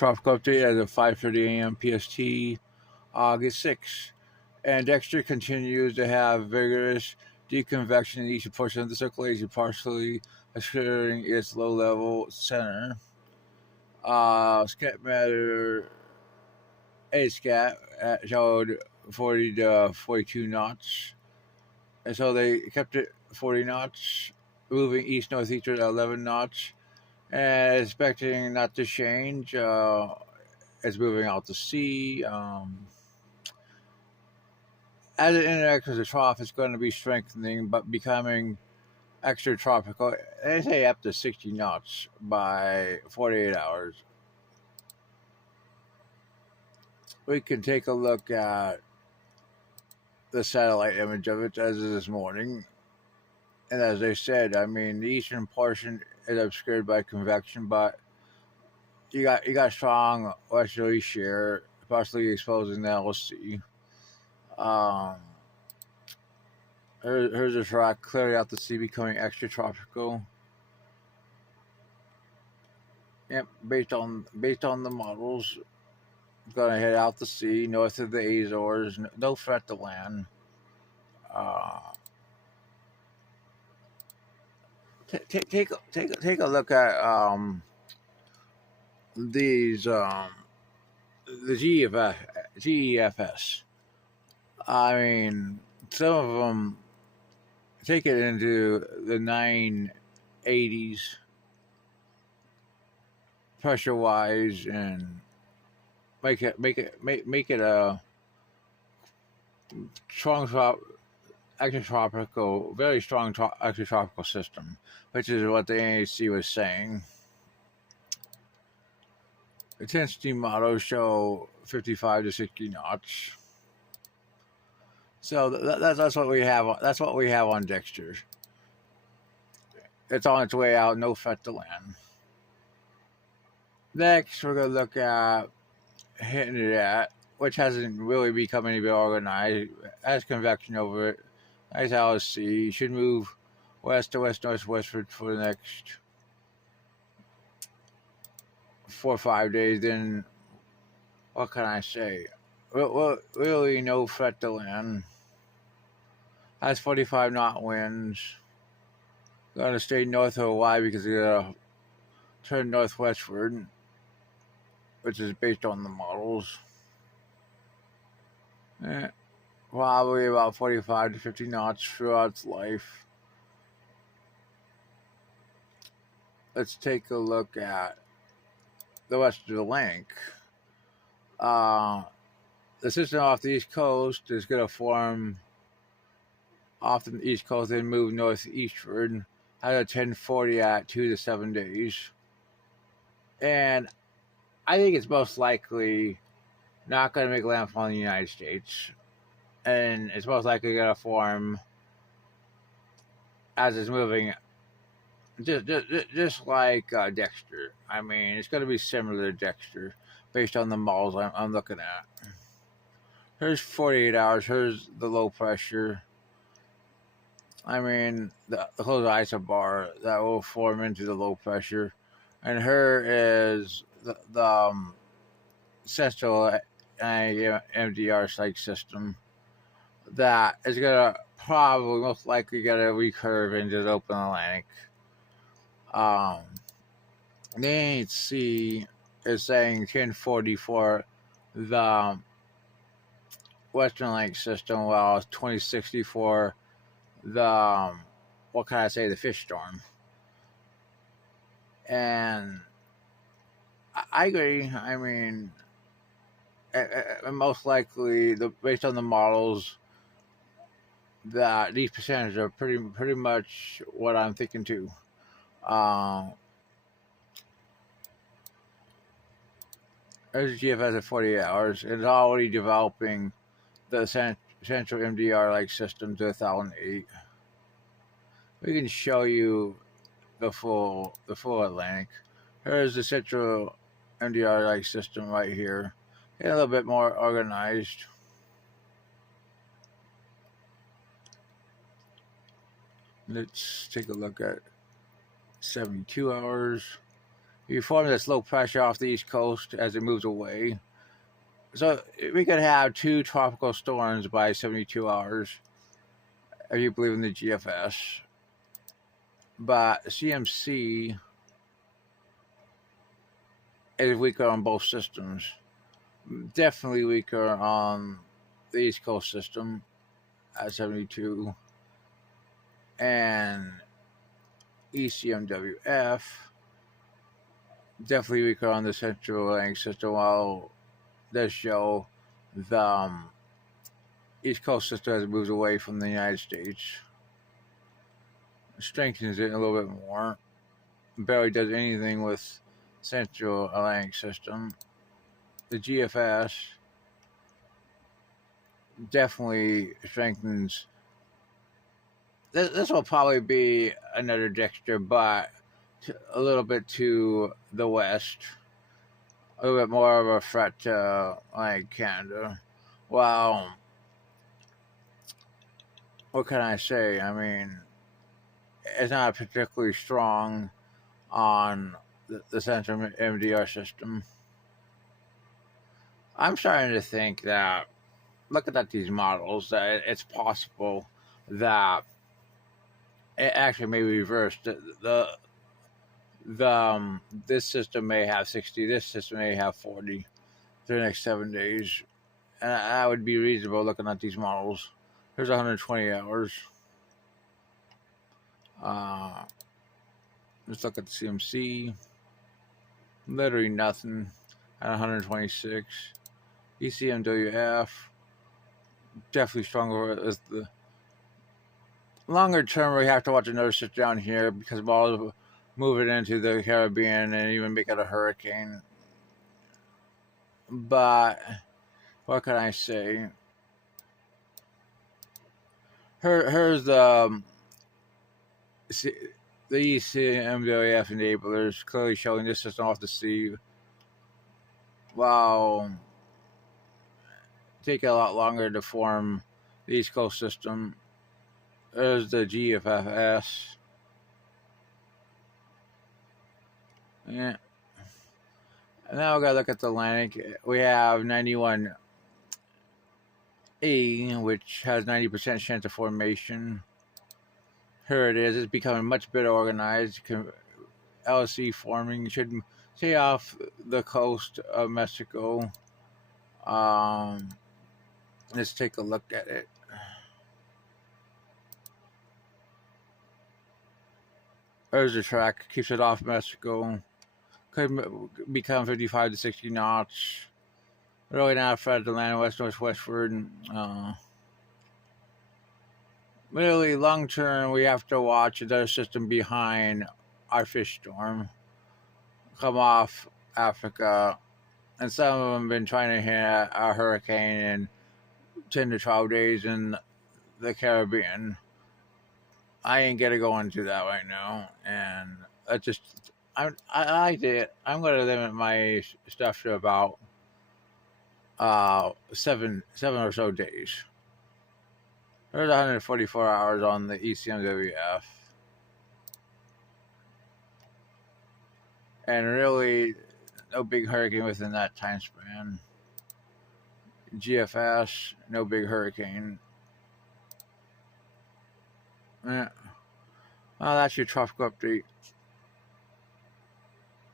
tropical update as of 5:30 a.m. PST, August 6th. And Dexter continues to have vigorous deconvection in each portion of the circulation, partially obscuring its low-level center. Scat matter A scat showed 40 to 42 knots, and so they kept it 40 knots, moving east northeast at 11 knots, and expecting not to change. It's moving out to sea. As it interacts with the trough, it's going to be strengthening, but becoming extra tropical. They say up to 60 knots by 48 hours. We can take a look at the satellite image of it as of this morning. And as they said, I mean, the eastern portion is obscured by convection, but you got strong westerly shear, partially exposing the LC. Here's a track clearly out to sea, becoming extra tropical. Yep, based on the models, it's gonna head out to sea north of the Azores. No threat to land. Take a look at these the GEFS. I mean, some of them take it into the 980s pressure wise, and make it a strong extratropical, very strong extratropical system, which is what the NHC was saying. Intensity models show 55 to 60 knots. So that's what we have. That's what we have on Dexter. It's on its way out. No threat to land. Next, we're gonna look at Henriette, which hasn't really become any bit organized. Has convection over it. Nice LSC. Should move west to west northwestward for the next 4 or 5 days. Then, what can I say? Really, no threat to land. Has 45 knot winds. Gonna stay north of Hawaii because they're gonna turn northwestward, which is based on the models. Probably about 45 to 50 knots throughout its life. Let's take a look at the rest of the link. The system off the East Coast is going to form off the East Coast and move northeastward. Had a 1040 at 2 to 7 days. And I think it's most likely not going to make landfall in the United States. And it's most likely going to form as it's moving, just like Dexter. I mean, it's going to be similar to Dexter based on the models I'm looking at. Here's 48 hours. Here's the low pressure. I mean, the close isobar that will form into the low pressure. And here is the central MDR psych system that is going to probably most likely get a recurve into the open Atlantic. The NHC is saying 1040 for the Western Atlantic system, while it's 2060 for the, what can I say, the fish storm. And I agree. I mean, most likely, based on the models, that these percentages are pretty much what I'm thinking too. There's GFS at 48 hours. It's already developing the central MDR-like system to 1008. We can show you the full Atlantic. Here's the central MDR-like system right here. Get a little bit more organized. Let's take a look at 72 hours. You form this low pressure off the East Coast as it moves away. So we could have 2 tropical storms by 72 hours, if you believe in the GFS. But CMC is weaker on both systems. Definitely weaker on the East Coast system at 72. And ECMWF definitely weaker on the Central Atlantic system, while this show the East Coast system as it moves away from the United States. Strengthens it a little bit more. Barely does anything with Central Atlantic system. The GFS definitely strengthens. This will probably be another Dexter, but a little bit to the west. A little bit more of a threat to like Canada. Well, what can I say? I mean, it's not particularly strong on the Central MDR system. I'm starting to think that, looking at these models, that it's possible that it actually may be reversed. This system may have 60, this system may have 40 for the next 7 days. And that would be reasonable looking at these models. Here's 120 hours. Let's look at the CMC. Literally nothing at 126. ECMWF. Definitely stronger as the longer term. We have to watch another sit down here because balls move it into the Caribbean and even make it a hurricane. But what can I say? Here's the ECMWF enablers clearly showing this system off the sea. Wow. Take a lot longer to form the East Coast system. There's the GFFS. Yeah. And now we gotta look at the Atlantic. We have 91E, which has 90% chance of formation. Here it is. It's becoming much better organized. LSE forming should stay off the coast of Mexico. Let's take a look at it. There's the track. Keeps it off Mexico. Could become 55 to 60 knots. Really not afraid to land west-northwestward. Really, long term, we have to watch another system behind our fish storm come off Africa. And some of them have been trying to hit a hurricane in 10 to 12 days in the Caribbean. I ain't gonna go into that right now. And I liked it. I'm gonna limit my stuff to about 7 or so days. There's 144 hours on the ECMWF. And really, no big hurricane within that time span. GFS, no big hurricane. Yeah. Well, that's your tropical update.